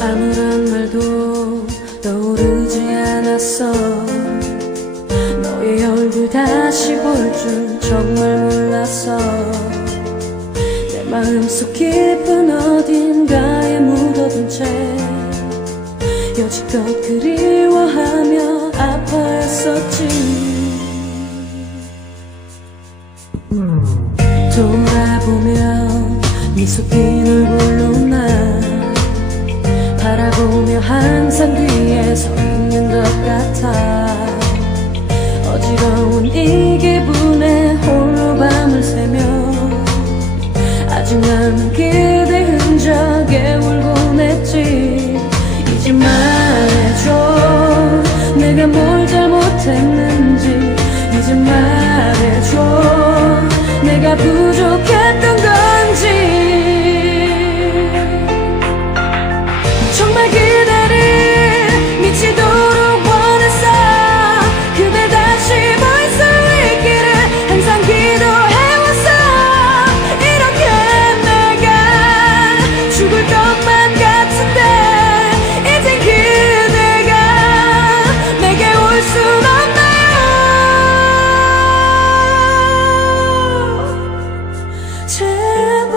아무런 말도 떠오르지 않았어. 너의 얼굴 다시 볼 줄 정말 몰랐어. 내 마음속 깊은 어딘가에 묻어둔 채 여지껏 그리워하며 아파했었지. 돌아보면 미소 띤 얼굴로 날 바라보며 항상 뒤에 서 있는 것 같아. 어지러운 이 기분에 홀로 밤을 새며 아직 남은 그대 흔적에 울곤 했지. 이제 말해줘, 내가 뭘 잘못했는지. 이제 말해줘, 내가 부족했던 건지. 정말 그대를 미치도록 원했어. 그대 다시 볼 수 있기를 항상 기도해왔어. 이렇게 내가 죽을 것만 같은데 이젠 그대가 내게 올 순 없나요? 제발.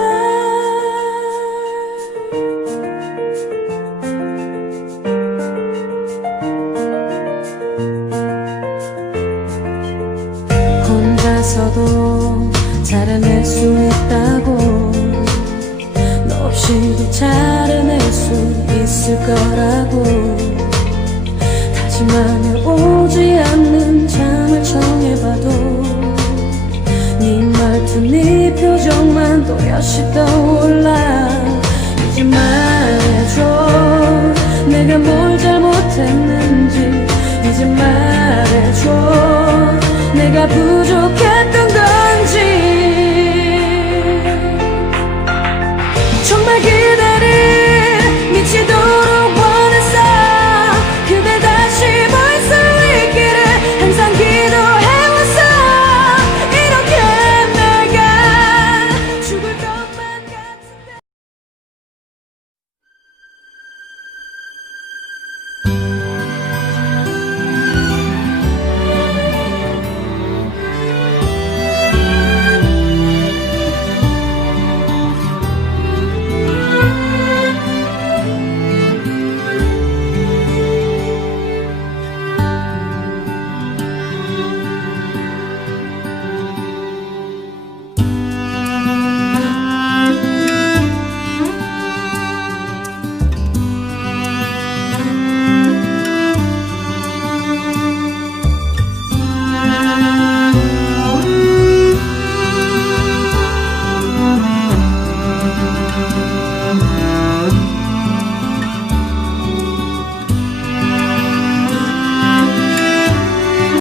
혼자서도 잘해낼 수 있다고, 너 없이도 잘해낼 수 있을 거라고 다짐하며 오지 않는 잠을 청해봐도 네 말투 네 표정만 또렷이 떠올라. 이제 말해줘, 내가 뭘 잘못했는지. 이제 말해줘, 내가 부족해